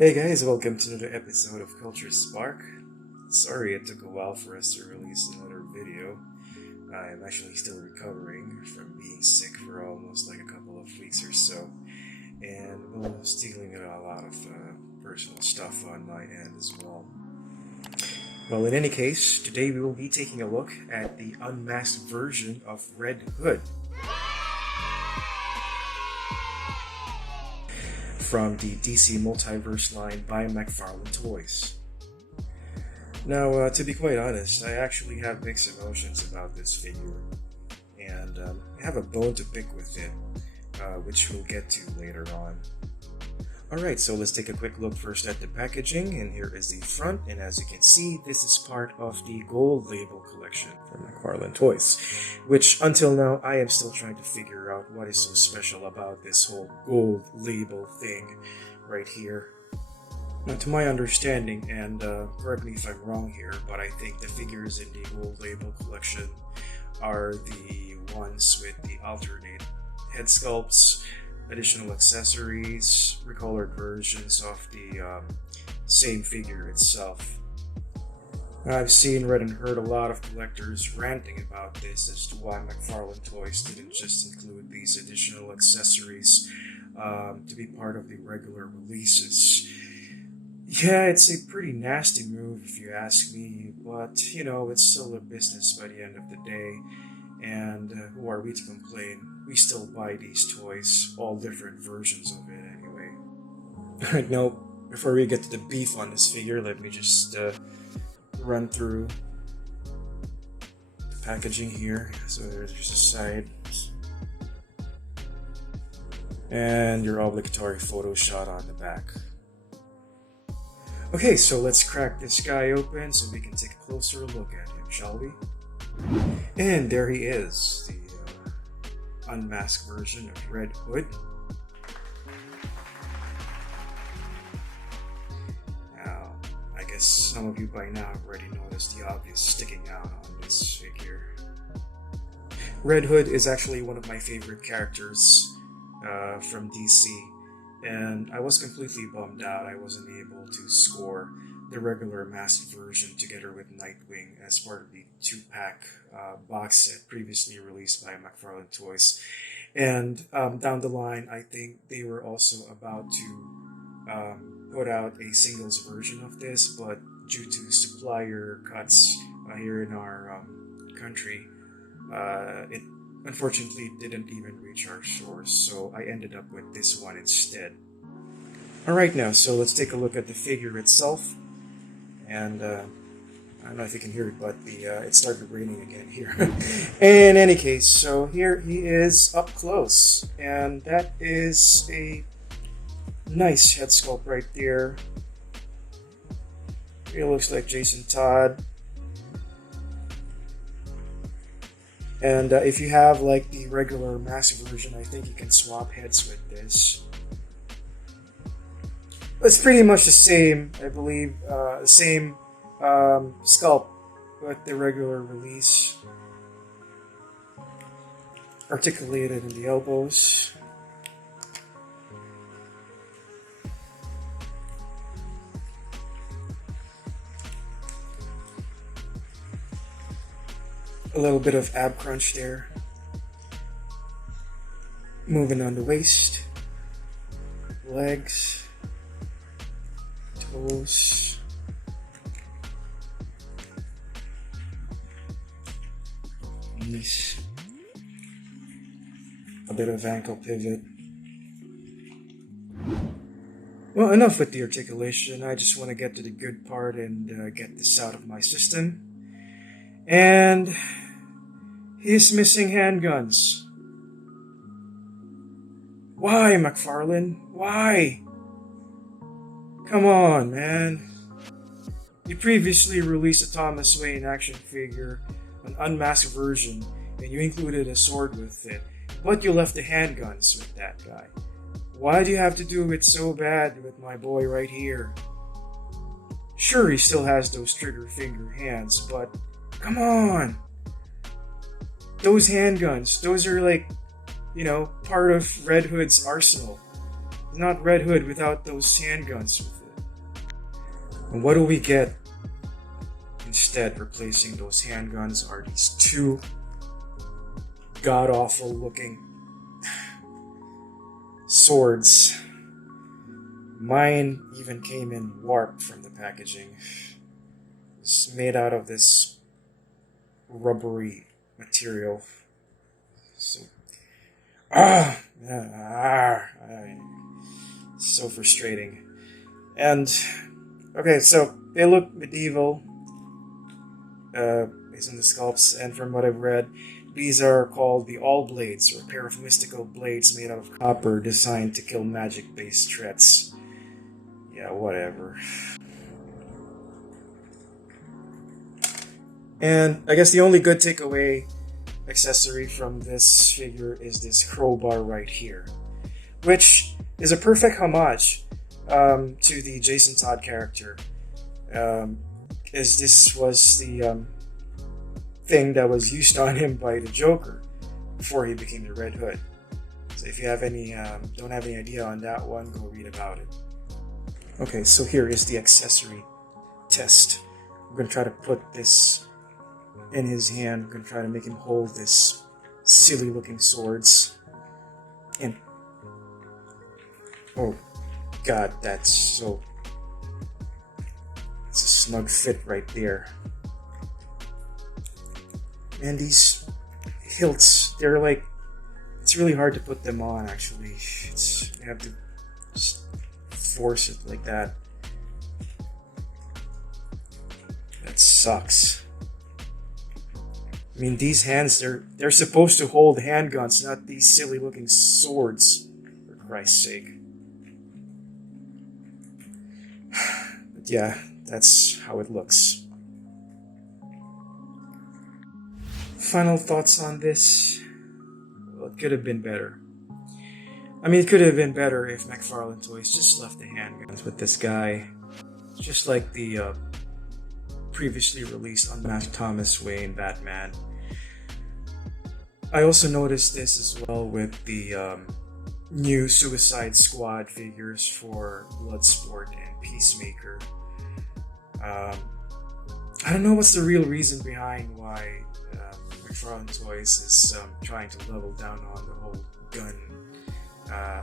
Hey guys, welcome to another episode of Culture Spark. Sorry it took a while for us to release another video. I'm actually still recovering from being sick for almost like a couple of weeks or so, and was dealing with a lot of personal stuff on my end as well. Well, in any case, today we will be taking a look at the unmasked version of Red Hood from the DC Multiverse line by McFarlane Toys. Now, to be quite honest, I actually have mixed emotions about this figure, and I have a bone to pick with it, which we'll get to later on. Alright, so let's take a quick look first at the packaging, and here is the front, and as you can see, this is part of the gold label collection from McFarlane Toys, which until now I am still trying to figure out what is so special about this whole gold label thing right here. Now, to my understanding, and correct me if I'm wrong here, but I think the figures in the gold label collection are the ones with the alternate head sculpts, additional accessories, recolored versions of the same figure itself. I've seen, read, and heard a lot of collectors ranting about this as to why McFarlane Toys didn't just include these additional accessories to be part of the regular releases. Yeah, it's a pretty nasty move if you ask me, but you know, it's still a business by the end of the day, and who are we to complain? We still buy these toys, all different versions of it anyway. Alright, now, before we get to the beef on this figure, let me just run through the packaging here. So there's just a side, and your obligatory photo shot on the back. Okay, so let's crack this guy open so we can take a closer look at him, shall we? And there he is, the unmasked version of Red Hood. Now, I guess some of you by now have already noticed the obvious sticking out on this figure. Red Hood is actually one of my favorite characters from DC, and I was completely bummed out I wasn't able to score the regular masked version together with Nightwing as part of the 2-pack box set previously released by McFarlane Toys. And down the line, I think they were also about to put out a singles version of this, but due to supplier cuts here in our country, it unfortunately didn't even reach our stores, so I ended up with this one instead. Alright, now, so let's take a look at the figure itself. And I don't know if you can hear it, but it started raining again here. In any case, so here he is up close, and that is a nice head sculpt right there. He looks like Jason Todd. And if you have like the regular masked version, I think you can swap heads with this. It's pretty much the same, I believe, same sculpt with the regular release. Articulated in the elbows. A little bit of ab crunch there. Moving on the waist, legs, toes, knees, a bit of ankle pivot. Well, enough with the articulation. I just want to get to the good part and get this out of my system. And he's missing handguns. Why, McFarlane? Why? Come on, man. You previously released a Thomas Wayne action figure, an unmasked version, and you included a sword with it, but you left the handguns with that guy. Why do you have to do it so bad with my boy right here? Sure, he still has those trigger finger hands, but come on! Those handguns, those are like, you know, part of Red Hood's arsenal. Not Red Hood without those handguns with it. And what do we get instead? Replacing those handguns are these two god-awful looking swords. Mine even came in warped from the packaging. It's made out of this rubbery material. So, so frustrating. And okay, so they look medieval, based on the sculpts, and from what I've read, these are called the All Blades, or a pair of mystical blades made out of copper designed to kill magic-based threats. Yeah, whatever. And I guess the only good takeaway accessory from this figure is this crowbar right here, which is a perfect homage to the Jason Todd character, as this was the thing that was used on him by the Joker before he became the Red Hood. So if you have any, don't have any idea on that one, go read about it. Okay, so here is the accessory test. I'm gonna try to put this in his hand. I'm gonna try to make him hold this silly looking swords. And oh god, it's a snug fit right there. And these hilts, they're like, it's really hard to put them on actually. You have to just force it like that. That sucks. I mean, these hands, they're supposed to hold handguns, not these silly looking swords, for Christ's sake. But yeah, that's how it looks. Final thoughts on this? Well, it could have been better. I mean, it could have been better if McFarlane Toys just left the handguns with this guy. Just like the previously released Unmasked Thomas Wayne Batman. I also noticed this as well with the new Suicide Squad figures for Bloodsport and Peacemaker. I don't know what's the real reason behind why McFarlane Toys is trying to level down on the whole gun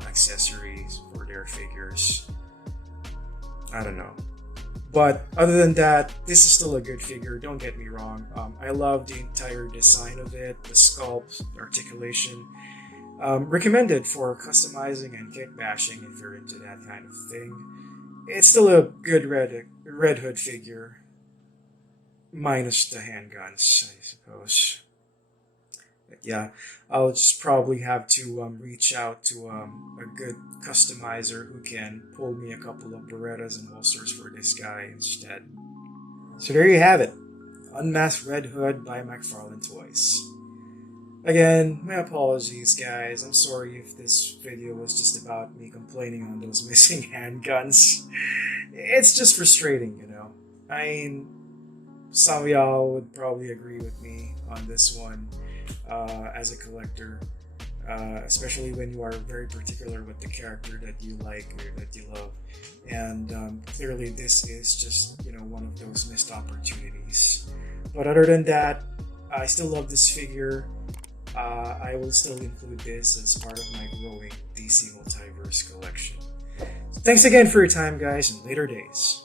accessories for their figures. I don't know. But other than that, this is still a good figure, don't get me wrong. I love the entire design of it, the sculpt, articulation. Recommended for customizing and kit bashing if you're into that kind of thing. It's still a good Red Hood figure, minus the handguns, I suppose. But yeah, I'll just probably have to reach out to a good customizer who can pull me a couple of Berettas and holsters for this guy instead. So there you have it. Unmasked Red Hood by McFarlane Toys. Again, my apologies guys. I'm sorry if this video was just about me complaining on those missing handguns. It's just frustrating, you know. I mean, some of y'all would probably agree with me on this one. As a collector, especially when you are very particular with the character that you like or that you love, and clearly this is just, you know, one of those missed opportunities. But other than that, I still love this figure. I will still include this as part of my growing DC Multiverse collection. So thanks again for your time, guys, and later days.